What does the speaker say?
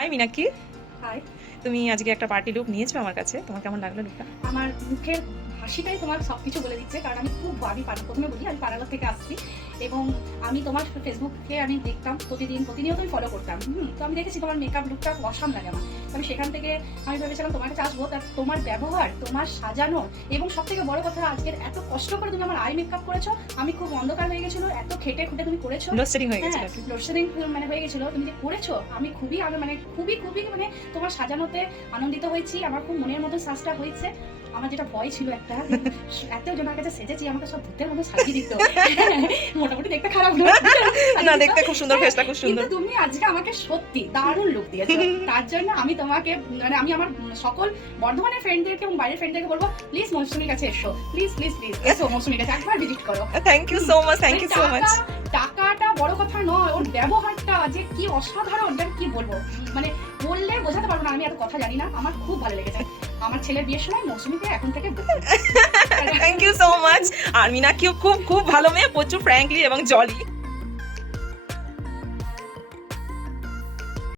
High Meenakshi, high. তুমি আজকে একটা পার্টি লুক নিয়েছো আমার কাছে, তোমার কেমন লাগলো লুকটা? আমার মুখের হাসিটাই তোমার সবকিছু বলে দিচ্ছে, কারণ আমি প্রথমে বলি আমি পাড়াগাঁ থেকে আসছি এবং আমি তোমার ফেসবুকে আমি দেখতাম প্রতিনিয়ত আমি ফলো করতাম। তো আমি দেখেছি তোমার মেকআপ লুকটা অসাম লাগে আমার। তো আমি সেখান থেকে আমি ভেবেছিলাম তোমার কাছে আসবো, তার তোমার ব্যবহার, তোমার সাজানো এবং সব থেকে বড় কথা আজকের এত কষ্ট করে তুমি আমার আই মেকআপ করেছো। আমি খুব অন্ধকার হয়ে গেছিল, এত খেটে খুঁটে তুমি করেছো, লোডশেডিং হয়ে গেছিল। লোডশেডিং মানে হয়ে গেছিল, তুমি যে করেছো আমি খুবই খুবই মানে তোমার সাজানোতে আনন্দিত হয়েছি। আমার খুব মনের মতো সাজটা হয়েছে। আমার যেটা ভয় ছিল একটা, এত জনের কাছে সেজেছি আমাকে সব ভূতের মতো সাজিয়ে দিত। মোটামুটি দেখতে খারাপ না, দেখতে খুব সুন্দর, ফেসটা খুব সুন্দর। কিন্তু তুমি আজকে আমাকে সত্যি দারুণ লুক দিয়েছো। তার জন্য আমি তোমাকে মানে আমি আমার সকল বর্ধমানের ফ্রেন্ডদেরকে এবং বাইরের ফ্রেন্ডদেরকে বলবো, প্লিজ মৌসুমীর কাছে এসো, প্লিজ প্লিজ প্লিজ এসো মৌসুমীর কাছে, একবার ভিজিট করো। Thank you so much, thank you so much. টাকাটা বড় কথা নয়, ওর ব্যবহারটা যে কি অসাধারণ, যেন কি বলবো, মানে বললে বোঝাতে পারবো না। আমি এত কথা জানি না, আমার খুব ভালো লেগেছে। আমার ছেলের বিয়ের সময় মৌসুমীকে এখন থেকে থ্যাংক ইউ সো মাচ। আর মিনাক্ষীও খুব খুব ভালো মেয়ে, প্রচুর ফ্র্যাঙ্কলি এবং জলি।